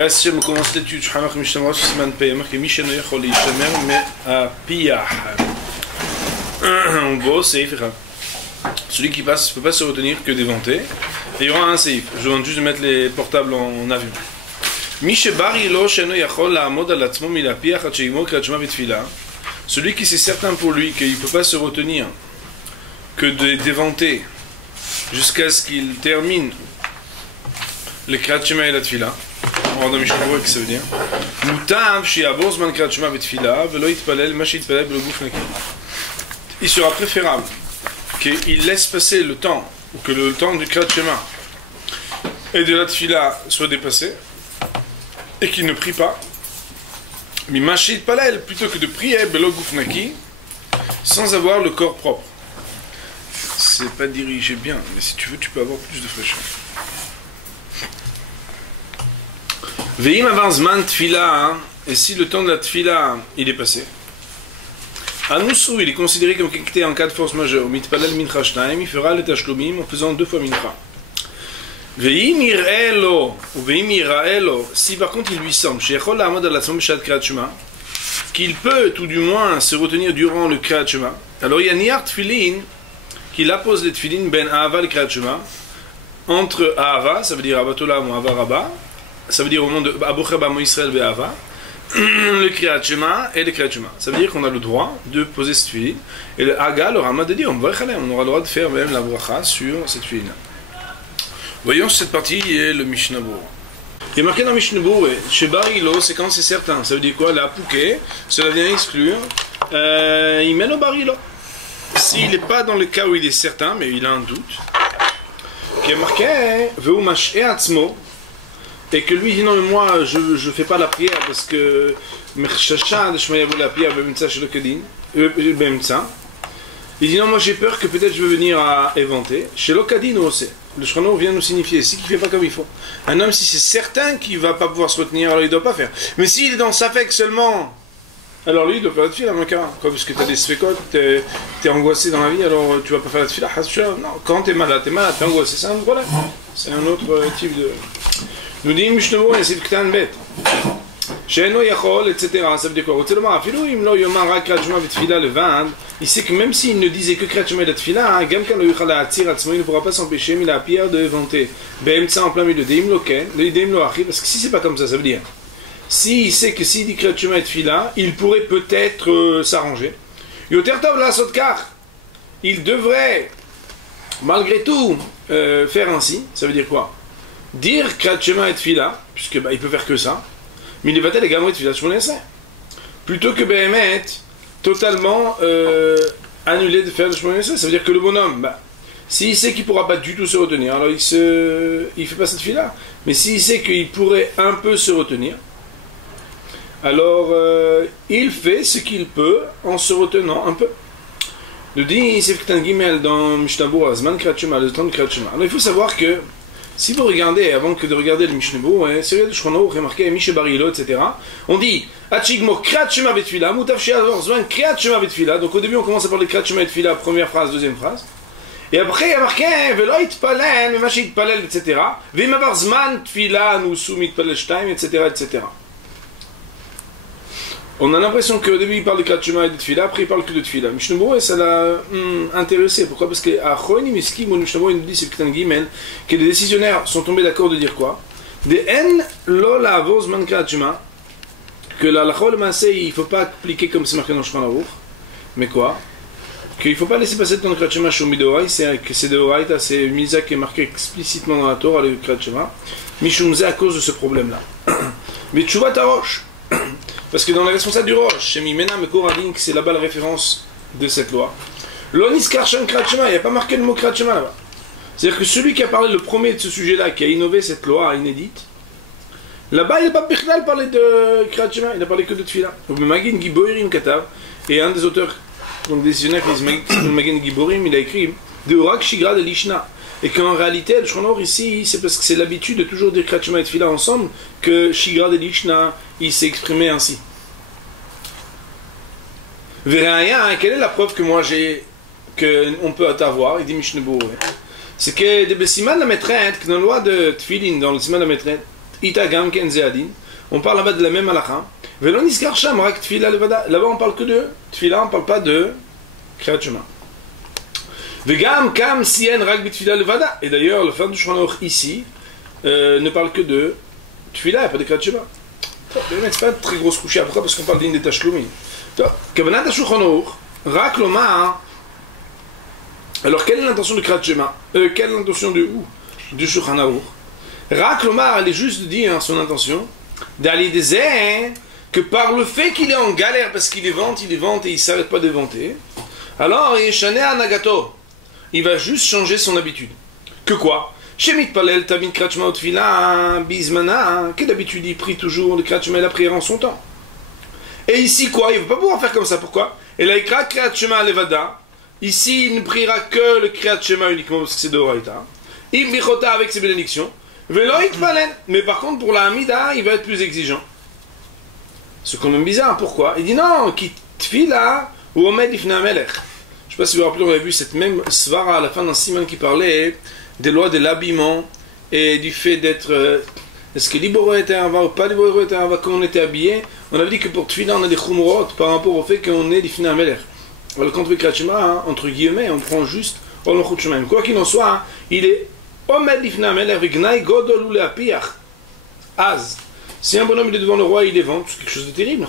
Si on commence l'étude, je vais vous montrer que Michel ne peut pas mais à Piyah. En gros, c'est celui qui passe ne peut pas se retenir que d'éventer. Et il y aura un seif. Je demande juste de mettre les portables en avion. Michel Bari lo sheno yachol la'amod al atzmo mila piyah ad she'imo kriyat shema v'tfila. Celui qui c'est certain pour lui qu'il ne peut pas se retenir que d'éventer jusqu'à ce qu'il termine le kriyat shema et la tfila. On va dans Mishnah que ça veut dire. Il sera préférable qu'il laisse passer le temps, ou que le temps du Kriyat Shema et de la Tfila soit dépassé, et qu'il ne prie pas. Plutôt que de prier sans avoir le corps propre. C'est pas dirigé bien, mais si tu veux, tu peux avoir plus de fraîcheur. Veim avance man tfila, et si le temps de la tfila il est passé, Anoussou il est considéré comme quelqu'un qui était en cas de force majeure. Mitpalel mincha shnaim, il fera le tashlumim en faisant 2 fois mincha. Veim ir'elo ou veim ira'elo, si par contre il lui semble, sheyachol la'amod al atzmo b'shat kriyat shema, qu'il peut tout du moins se retenir durant le kriyat shema. Alors il y a niar tfilin qu'il appose les tfilin ben ahava le kriyat shema entre ahava, ça veut dire avatolam ou ahava rabba. Ça veut dire au nom de Abu Chaba Mo Israël Be'ava, le Kriyat Shema et le Kriyat Shema. Ça veut dire qu'on a le droit de poser cette fille. Et le Haga, le Rama de dire, on aura le droit de faire même la bracha sur cette fille. Voyons cette partie est le Mishnah Berurah. Il est marqué dans Mishnah Berurah, chez Barilo, c'est quand c'est certain. Ça veut dire quoi? La Pouké, cela vient exclure. Il mène au Barilo. S'il n'est pas dans le cas où il est certain, mais il a un doute, qui est marqué, Veu Mash et Atzmo. Et que lui dit non mais moi je fais pas la prière parce que il dit non moi j'ai peur que peut-être je vais venir à éventer. Chez l'Okadin aussi. Le Shranou vient nous signifier si qu'il fait pas comme il faut. Un homme si c'est certain qu'il va pas pouvoir se retenir alors il doit pas faire. Mais s'il est dans sa fake seulement, alors lui il doit faire la tefila quoi parce que t'as des spécotes, t'es angoissé dans la vie alors tu vas pas faire la tefila. Non quand t'es malade t'es angoissé, c'est un autre problème. C'est un autre type de. Nous dit Mishnah Berurah, c'est Ktan Bet. She'eno yachol, etc. Ça veut dire quoi? Il sait que même s'il ne disait que Kriyat Shema et la Tfila, il ne pourra pas s'empêcher, mais la pierre de vanter. En plein milieu. Parce que si c'est pas comme ça, ça veut dire. S'il sait que s'il dit Kriyat Shema et Tfila, il pourrait peut-être s'arranger. Il devrait, malgré tout, faire ainsi. Ça veut dire quoi? Dire Kriyat Shema et Tfila, puisque il peut faire que ça, mais il va les gamins et Tfila Shmona Esrei. Plutôt que Behemet, totalement annuler de faire le Shmona Esrei. Ça veut dire que le bonhomme, s'il sait qu'il ne pourra pas du tout se retenir, alors il fait pas cette Tfila. Mais s'il sait qu'il pourrait un peu se retenir, alors il fait ce qu'il peut en se retenant un peu. Nous dit Sefketan Gimel dans Mishnah Berurah, Zman Kriyat Shema, le temps de Kriyat Shema. Alors il faut savoir que si vous regardez, avant que de regarder le Mishnah Berurah, c'est le Shranou, remarquez Mishnah Barilo, etc. On dit Achigmo Kriyat Shema V'tfila, Mutav She'avor Zman Kriyat Shema V'tfila. Donc au début on commence à parler de Kriyat Shema V'tfila, première phrase, deuxième phrase. Et après il y a marqué Velo Yitpalel, Memashi Yitpalel, etc. V'mavar Zman Tfila, Nusu Mitpalel Shtaim, etc., etc. On a l'impression qu'au début il parle de Kriyat Shema et de Tfila, après il parle que de Tfila. Mishnah Berurah ça l'a intéressé. Pourquoi? Parce que à Choni Miski, Mishnah Berurah nous dit c'est Ktan Gimel que les décisionnaires sont tombés d'accord de dire quoi? De En lo la'avor zman Kriyat Shema, que la halakha le maaseh il ne faut pas appliquer comme c'est marqué dans Shulchan Aruch, mais quoi? Qu'il ne faut pas laisser passer le temps de Kriyat Shema chez Midoraï, que c'est Deoraïta, c'est une misa qui est marquée explicitement dans la Torah, le Kriyat Shema. Mishumze à cause de ce problème-là. Mais Tshuvat HaRosh. Parce que dans les responsables du Rosh, chez Mimena Mekoradin, c'est là-bas la référence de cette loi. L'Onis Karshan Kriyat Shema, il n'y a pas marqué le mot Kriyat Shema là-bas. C'est-à-dire que celui qui a parlé le premier de ce sujet-là, qui a innové cette loi inédite, là-bas il n'a pas parlé de Kriyat Shema, il n'a parlé que de Tfila. Donc Magin Giborim Katav, et un des auteurs, donc des décisionnaires qui disent Magin Giborim, il a écrit de Orak Shigra de Lishna. Et qu'en réalité, le Shranou ici, c'est parce que c'est l'habitude de toujours dire Kriyat Shema et Tfila ensemble que Shigra de Lishna, il s'est exprimé ainsi. Veraya, quelle est la preuve que moi j'ai, qu'on peut avoir? Il dit Mishnah Berurah. C'est que des Siman la Metret, que dans la loi de Tfilin, dans le Siman la Metret, Itagam ken zeadin. On parle là-bas de la même halakha. Velon iskar sham rak tfila levada. Là-bas on parle que de tfila, on parle pas de kriyat shema. Vegam kam sien rak bitfila levada. Et d'ailleurs, le fin du Shulchan Aruch ici ne parle que de tfila, pas de kriyat shema. C'est pas une très grosse couchée. Pourquoi? Parce qu'on parle d'une des tashlumin. Kavanat Shulchan Aruch rak lomar. Alors quelle est l'intention du kriyat shema? Quelle est l'intention du Shulchan Aruch? Rak lomar, elle est juste de dire son intention d'aller des que par le fait qu'il est en galère parce qu'il évente et il ne s'arrête pas de vanter, alors il va juste changer son habitude. Que quoi? Shemit palel tamid kriyat shema utfila bizmana, que d'habitude il prie toujours le kriyat shema et la prière en son temps. Et ici quoi? Il ne va pas pouvoir faire comme ça. Pourquoi? Et là il kriyat shema levada. Ici il ne priera que le kriyat shema uniquement parce que c'est d'oraita. Il bichota avec ses bénédictions. Mais par contre, pour la Hamida, il va être plus exigeant. C'est quand même bizarre. Pourquoi? Il dit non, qui tfila ou omed ifna melech. Je ne sais pas si vous vous rappelez, on avait vu cette même svara à la fin d'un siman qui parlait des lois de l'habillement et du fait d'être. Est-ce que liboro était un va ou pas liboro était un va quand on était habillé? On avait dit que pour tfila, on a des chumrot par rapport au fait qu'on est ifna melech. Alors, quand on fait kriyat shema, entre guillemets, on prend juste olachut shemaim. Quoi qu'il en soit, il est. Si un bonhomme est devant le roi, il est vent, c'est quelque chose de terrible.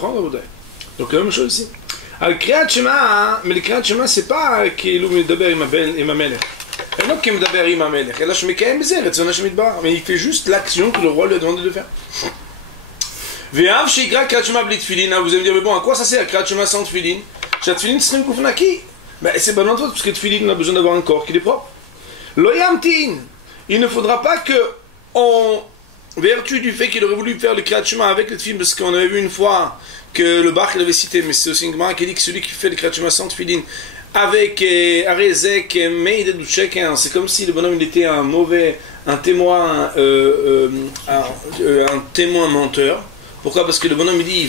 Donc la même chose ici. Mais le kriyat shema, c'est pas qu'il medaber imamelech. Mais il fait juste l'action que le roi lui a demandé de faire. Vous allez me dire, mais bon, à quoi ça sert kriyat shema sans tefillin? C'est pas notre faute, parce que tefillin, on a besoin d'avoir un corps qui est propre. Il ne faudra pas que, en vertu du fait qu'il aurait voulu faire le kriyat shema avec le tefillin, parce qu'on avait vu une fois que le Bach l'avait cité, mais c'est aussi une Gemara qui dit que celui qui fait le kriyat shema sans tefillin avec Arezek, Meided ou Sheker, c'est comme si le bonhomme il était un témoin menteur. Pourquoi? Parce que le bonhomme il dit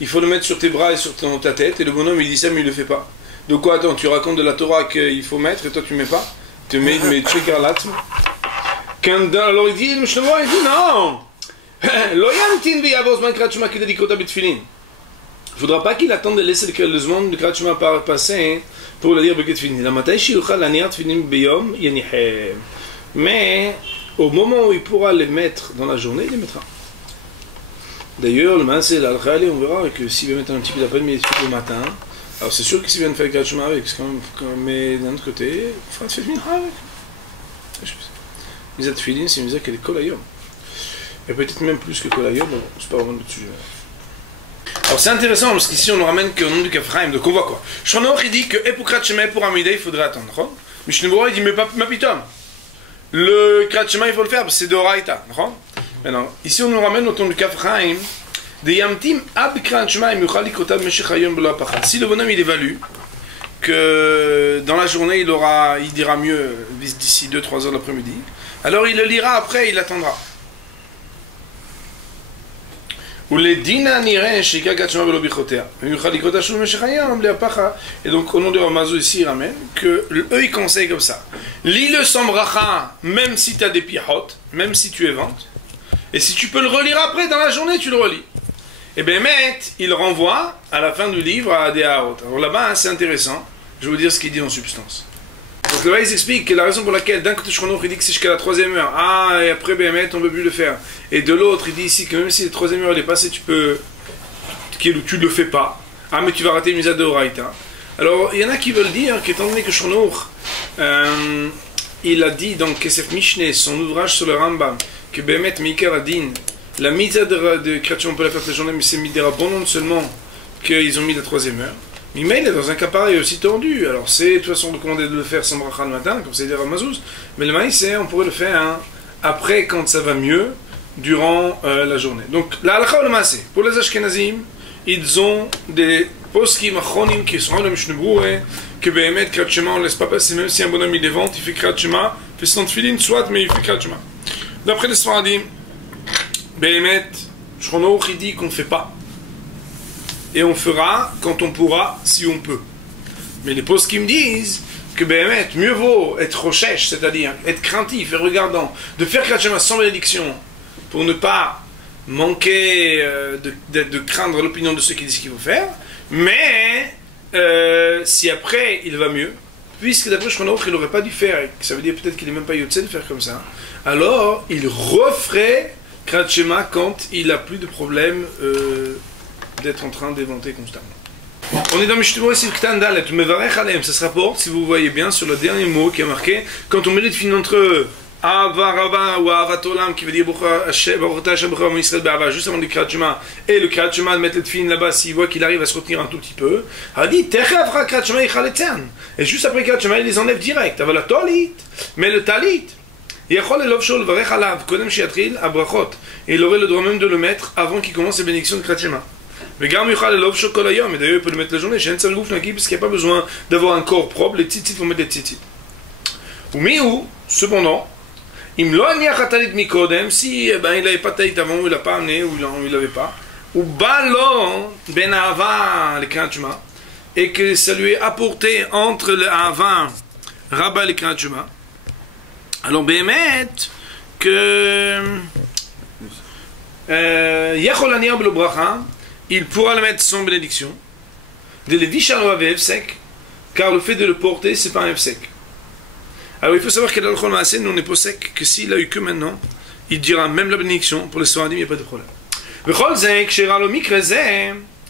il faut le mettre sur tes bras et sur ta tête, et le bonhomme il dit ça mais il le fait pas. Donc quoi, attends, tu racontes de la Torah qu'il faut mettre et toi tu mets pas? Tu mets trigarlat. Alors il dit, non. Il ne faudra pas qu'il attende de laisser le zman de kriyat shema passer pour le dire beket tefillin. Mais au moment où il pourra les mettre dans la journée, il les mettra. D'ailleurs, le matin, on verra que s'il veut mettre un petit peu d'après-midi le matin, alors c'est sûr que s'il vient de faire le kriyat shema avec, mais d'un autre côté, il fera tefillin avec. Misat tefillin, c'est une misat qu'elle est kol hayom. Et peut-être même plus que kol hayom, bon, c'est pas vraiment notre sujet. Alors c'est intéressant parce qu'ici on nous ramène qu'au nom du Kafraim, donc on voit quoi. Shulchan Aruch il dit que et pour kriyat shema et pour Amida il faudrait attendre. Mishnah Berurah il dit mais pas ma pitom. Le kriyat shema il faut le faire parce que c'est de Oraita. Maintenant, ici on nous ramène au nom du Kafraim. Si le bonhomme il évalue que dans la journée il dira mieux d'ici 2-3 heures l'après-midi, alors il le lira après, il attendra. Et donc au nom de Ramazou ici il ramène que eux ils conseillent comme ça. Lis-le sans bracha, même si tu as des piachot, même si tu éventes, et si tu peux le relire après dans la journée, tu le relis. Et bien, il renvoie à la fin du livre à des haot. Alors là-bas, c'est intéressant. Je vais vous dire ce qu'il dit en substance. Donc là-bas, ils expliquent que la raison pour laquelle, d'un côté, Shulchan Aruch, il dit que c'est jusqu'à la 3e heure. Ah, et après, on ne peut plus le faire. Et de l'autre, il dit ici que même si la 3e heure elle est passée, tu ne le fais pas. Ah, mais tu vas rater une misade de Oraita. Alors, il y en a qui veulent dire qu'étant donné que Shulchan Aruch, il a dit dans Kesef Mishneh, son ouvrage sur le Rambam, que Behemet Meikar Adin, la mise de kriyat shema on peut la faire toute la journée, mais c'est mis des rabbanon seulement qu'ils ont mis la 3e heure. Mais il est dans un cas pareil aussi tendu. Alors c'est de toute façon recommandé de le faire sans bracha le matin, comme c'est dit Ramazouz. Mais le maïs, on pourrait le faire après quand ça va mieux, durant la journée. Donc la halakha ou le maaseh, pour les Ashkenazim, ils ont des poskim achronim qui seront le Mishnah Berurah, que Behemet kriyat shema on ne laisse pas passer, même si un bonhomme il évente, il fait kriyat shema, il fait son tefillin, soit, mais il fait kriyat shema. D'après les Sfaradim, Behemet, Shulchan Aruch il dit qu'on ne fait pas. Et on fera quand on pourra, si on peut. Mais les poskim disent que mieux vaut être rochesh, c'est-à-dire être craintif et regardant, de faire Kriyat Shema sans bénédiction, pour ne pas manquer de craindre l'opinion de ceux qui disent qu'il faut faire, mais si après il va mieux, puisque d'après Shulchan Aruch il n'aurait pas dû faire, ça veut dire peut-être qu'il n'est même pas yotzé de faire comme ça, alors il referait Kriyat Shema quand il n'a plus de problème d'être en train d'éventer constamment. On est dans Mishnah ici, Ktan Dalet, Mevarech Alem, ça se rapporte, si vous voyez bien, sur le dernier mot qui est marqué, quand on met les films entre Ava Rabba ou Avat Olam, qui veut dire Israël Be'ava, juste avant le Kriyat Shema, et le Kriyat Shema de mettre les films là-bas, s'il voit qu'il arrive à se retenir un tout petit peu, il dit Techavra Kriyat Shema Yichal Etzern. Et juste après Kriyat Shema, il les enlève direct. Avec la Talit, mais le Talit, Yachol Elov Shol Varech Alav, Kodem Shiatril, Abrachot. Et il aurait le droit même de le mettre avant qu'il commence les bénédictions de Kriyat Shema. Mais Gam Yuchal Elov Shol Kol Hayom, et d'ailleurs il peut le mettre la journée, Shen Tzal Gouf Naki, parce qu'il n'y a pas besoin d'avoir un corps propre, les tzitzit vont mettre les tzitzit. Ou miou, cependant, il si il n'avait pas talit avant, ou il n'a pas amené, ou il n'avait pas, ou balo ben ava le Kriyat Shema, et que ça lui est apporté entre le ava Rabba le Kriyat Shema, alors bémet que yachol aniyah belo bracha, il pourra le mettre sans bénédiction, de levisha lo ave sec, car le fait de le porter c'est pas un sec. Alors il faut savoir qu'à l'Alchol Maaseh, nous on est pas sec, que s'il a eu que maintenant, il dira même la bénédiction, pour les Soradim, il n'y a pas de problème.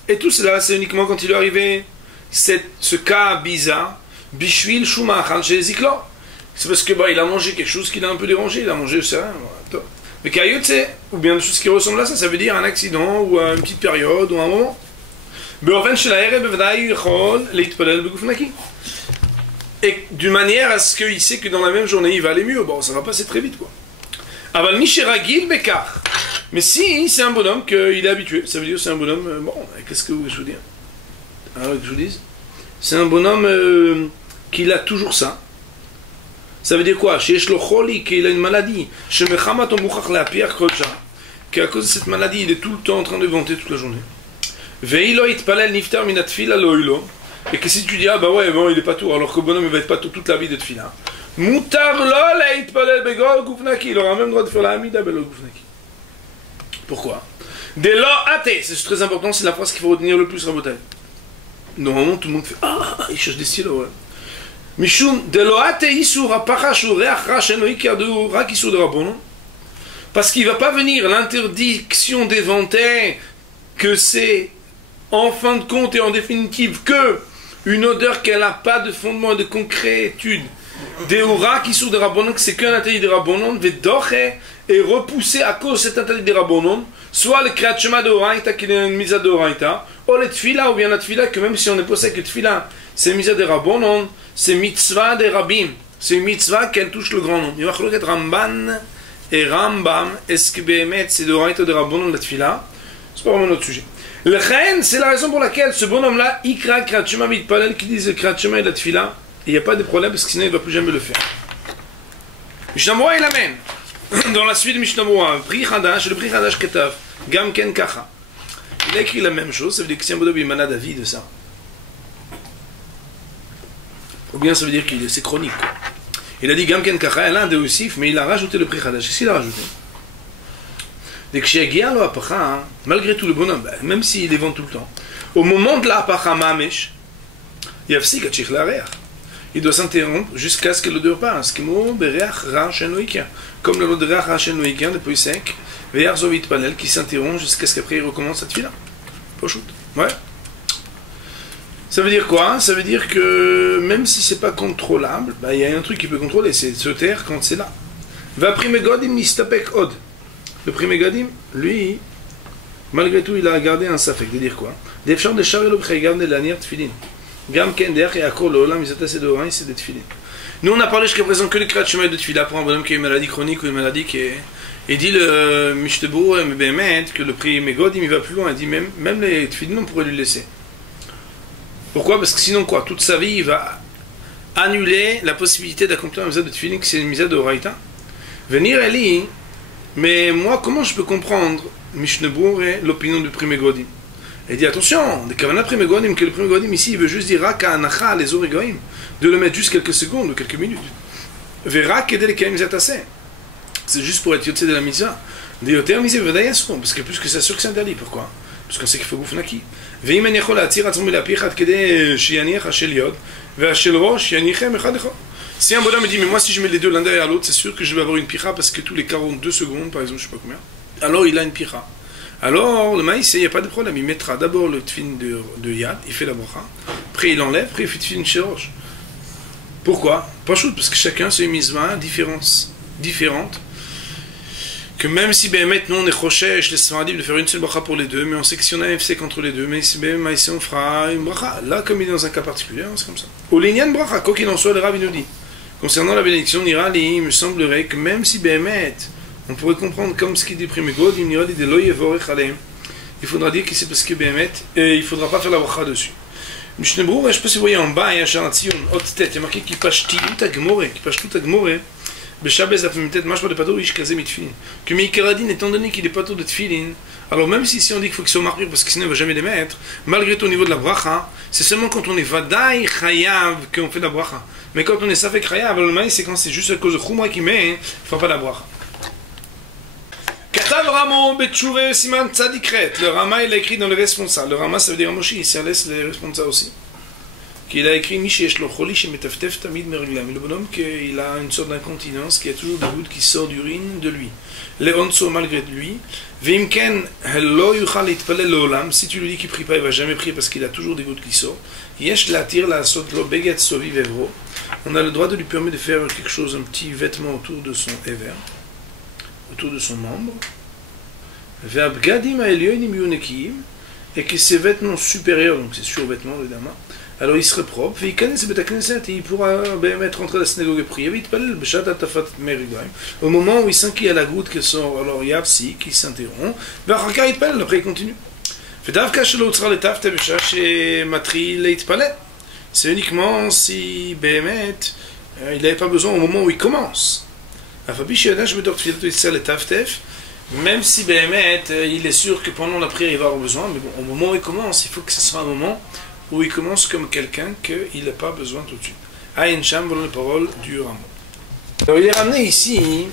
Et tout cela, c'est uniquement quand il est arrivé ce cas bizarre, Bishvil Shumachan chez Ziklo. C'est parce que il a mangé quelque chose qui l'a un peu dérangé, il a mangé, c'est rien. Mais Kayotse, ou bien des choses qui ressemblent à ça, ça veut dire un accident, ou une petite période, ou un moment. Et d'une manière à ce qu'il sait que dans la même journée il va aller mieux, bon ça va passer très vite quoi. Aval Mishiragil Bekar. Mais si c'est un bonhomme qu'il est habitué, ça veut dire c'est un bonhomme, bon, qu'est-ce que je veux dire? Alors que je vous dise, c'est un bonhomme qu'il a toujours ça. Ça veut dire quoi? Chez Shlocholi, qu'il a une maladie, chez Mechamat Omuchach la Pierre Kolcha, qu'à cause de cette maladie il est tout le temps en train de vanter toute la journée. Veilo Itpalel Niftar Minatfila Loilo. Et que si tu dis, ah bah ouais, bon, il est pas tout, alors que le bonhomme il va être pas tout toute la vie de tefila. Mutar lol itpalel begol gufnaki, il aura même le droit de faire la hamida begol gufnaki. Pourquoi? Dès lors, athée, c'est très important, c'est la phrase qu'il faut retenir le plus, Rabotai. Normalement, tout le monde fait, il cherche des styles, ouais. Mishum, dès lors, athée, isur, apachashu, reach, rachen, oikardu, rak, isur de rabonon. Parce qu'il va pas venir l'interdiction d'éventer que c'est en fin de compte et en définitive que une odeur qu'elle n'a pas de fondement et de concrétude, Deura qui sont des Rabbonon, que c'est qu'un interdit des Rabbonon, Vedoche est repoussé à cause de cet interdit des Rabbonon, soit le Kriyat Shema de Oraita qui est une misa de Oraita, ou le Tfila, ou bien la Tfila, que même si on est posé que Tfila, c'est misa des Rabbonon, c'est mitzvah des Rabbim, c'est une mitzvah qu'elle touche le grand nom. Il va falloir être Ramban et Rambam, est-ce que Behemet c'est de Oraita de Rabbonon la Tfila? C'est pas vraiment notre sujet. Le Chen, c'est la raison pour laquelle ce bonhomme-là, Ikra Kriyat Shema Mitpalel, qui dit le Kriyat Shema et la Tfila, il n'y a pas de problème parce que sinon il ne va plus jamais le faire. Mishnah Moa il amène dans la suite de Mishnah Moa, Pri Chadash, le Pri Chadash Ketav, Gam Ken Kacha. Il a écrit la même chose, ça veut dire que si un bonhomme est malade à vie de ça. Ou bien ça veut dire que c'est chronique. Quoi. Il a dit Gam Ken Kacha, elle a un de Ossif, mais il a rajouté le Pri Chadash. Qu'est-ce qu'il a rajouté? Dès que chez Agia, malgré tout le bonhomme, même s'il est vent tout le temps, au moment de la apacha mamesh, il doit s'interrompre jusqu'à ce que l'odeur passe. Comme l'odeur rachenoïkien depuis sec, qui s'interrompt jusqu'à ce qu'après il recommence cette fila. Ouais. Ça veut dire quoi? Ça veut dire que même si c'est pas contrôlable, il y a un truc qui peut contrôler, c'est de se taire quand c'est là. Va primer godim nistapek od. Le premier Gadim, lui, malgré tout, il a gardé un safek, de dire quoi? Des chants de Charles Obregan de l'année tefilin. Gam Kender et Akor Lolam, ils étaient assez d'orin, c'est des tefilin. Nous, on a parlé jusqu'à présent que le Kriyat Shema de tefila pour un bonhomme qui a une maladie chronique ou une maladie qui est. Et dit le Mishtebo et Behemet que le premier Gadim, il va plus loin. Il dit même les tefilin, on pourrait lui laisser. Pourquoi? Parce que sinon, quoi? Toute sa vie, il va annuler la possibilité d'accomplir un misa de tefilin, que c'est une misa de Oraita. Venir Eli. Mais moi, comment je peux comprendre Mishnebour et l'opinion du premier Godim? Il dit attention, des Kavanah premier Godim, que le premier Godim ici, il veut juste dire Raka Anacha les Origoïm. de le mettre juste quelques secondes ou quelques minutes. Verra que c'est juste pour être yotzé de la mitzvah. De yoter misé v'dayason, parce que plus que c'est sûr que c'est interdit. Pourquoi? Parce qu'on sait qu'il faut bouffer naki. Ve'im en yachol atzir atzmo melapich ad kedei sheyaniach hashel yod ve'hashel rosh yanichem echad echad. Si un bonhomme me dit, mais moi si je mets les deux l'un derrière l'autre, c'est sûr que je vais avoir une picha parce que tous les 42 secondes, par exemple, je sais pas combien, alors il a une picha. Alors le maïs, il n'y a pas de problème, il mettra d'abord le tfilin de yad, il fait la bracha, après il enlève, après il fait le tfilin chez rosh. Pourquoi? Pas chaud, parce que chacun c'est une mitzvah différente. Que même si Béhémet, nous on est chochesh, les Sfaradim de faire une seule bracha pour les deux, mais on sait que si on a un FC contre les deux, mais si Béhémet, on fera une bracha. Là, comme il est dans un cas particulier, c'est comme ça. Au lignan bracha, quoi qu'il en soit, le Rav nous dit. Concernant la bénédiction, il me semblerait que même si Béhémet, on pourrait comprendre comme ce qui dit premier God, il faudra dire que c'est parce que Béhémet, il ne faudra pas faire la bracha dessus. Je ne sais pas si vous voyez en bas, il y a un Sharatzion, haute tête, il y a marqué qui pache tout à Gmoré. Que Meikaradin, étant donné qu'il est pas tout de tfilin, alors même si on dit qu'il faut qu'il soit marqué parce que sinon il ne va jamais les mettre, malgré tout au niveau de la bracha, c'est seulement quand on est vadaï chayav qu'on fait la bracha. Mais quand on est safek chayav, le maïs c'est quand c'est juste à cause de Khumra qui met, il ne faut pas la bracha. Katav Ramon Betchouve Siman Tzadikret. Le Rama il a écrit dans le responsable. Le Rama ça veut dire Moshe, il s'en laisse les responsables aussi. Qu'il a écrit Mishesh lo choli shemetaftev tamid merglam. Le bonhomme qu'il a une sorte d'incontinence, qu'il y a toujours des gouttes qui sortent d'urine de lui. Le onso malgré lui. Vimken lo yuchal itpalel lo'olam. Si tu lui dis qu'il prie pas, il va jamais prier parce qu'il a toujours des gouttes qui sortent. Yesh latir la sot lo beget sovi vevro. On a le droit de lui permettre de faire quelque chose, un petit vêtement autour de son éver, autour de son membre. Ve'abgadim ha'elyonim yunekim. Et que ses vêtements supérieurs, donc ses survêtements évidemment, alors il serait propre, et il pourra mettre entre la synagogue et prier, au moment où il sent qu'il y a la goutte qui sort, alors il y a psy qui s'interrompt, après il continue. C'est uniquement si Béhémet, il n'avait pas besoin au moment où il commence. Même si Béhémet, il est sûr que pendant la prière il va avoir besoin, mais bon, au moment où il commence, il faut que ce soit un moment où il commence comme quelqu'un qu'il n'a pas besoin tout de suite. Aïn Sham, voilà les paroles du Ramon. Alors il est ramené ici,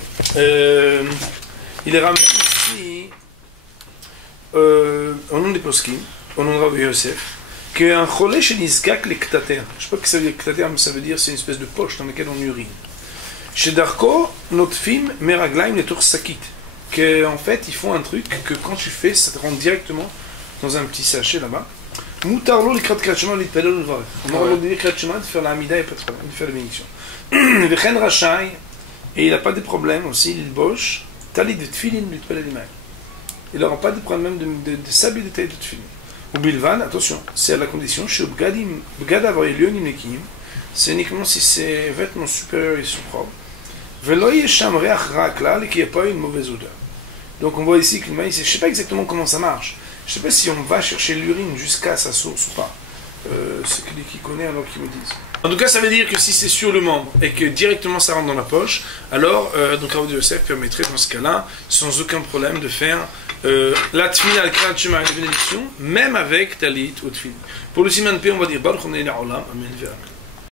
au nom des poskim, au nom de Rabbi Yosef, qu'un cholé chez Nizgak le ktater. Je ne sais pas ce que ça veut dire ktater, mais ça veut dire c'est une espèce de poche dans laquelle on urine. Chez Darko, notfim meraglaim le tour sakit. Qu'en fait, ils font un truc que quand tu fais, ça te rentre directement dans un petit sachet là-bas. Moutarlo les kriyat shema l'itpalel l'varech. On aura l'obligé kriyat shema de faire la amida et pas de problème, de faire la bénédiction. Vechen rachai, et il n'a pas de problème aussi, il boche, talit de tfilin l'itpalel l'imay. Il n'aura pas de problème de s'habiller de talit de tfilin. Ou bilvan, attention, c'est à la condition, chez Bgadim, Bgadav Elyonim Nekim, c'est uniquement si ses vêtements supérieurs ils sont propres. Velo yesham reach rak là, et qu'il n'y a pas une mauvaise odeur. Donc on voit ici que le maïs, je ne sais pas exactement comment ça marche. Je ne sais pas si on va chercher l'urine jusqu'à sa source ou pas. C'est celui qui connaît alors qu'ils me disent. En tout cas, ça veut dire que si c'est sur le membre et que directement ça rentre dans la poche, alors donc Rabbi Yosef permettrait dans ce cas-là, sans aucun problème, de faire la tfila, le kriyat shema et la bénédiction, même avec talit ou tfila. Pour le siman P, on va dire Baruch Olam, Amen.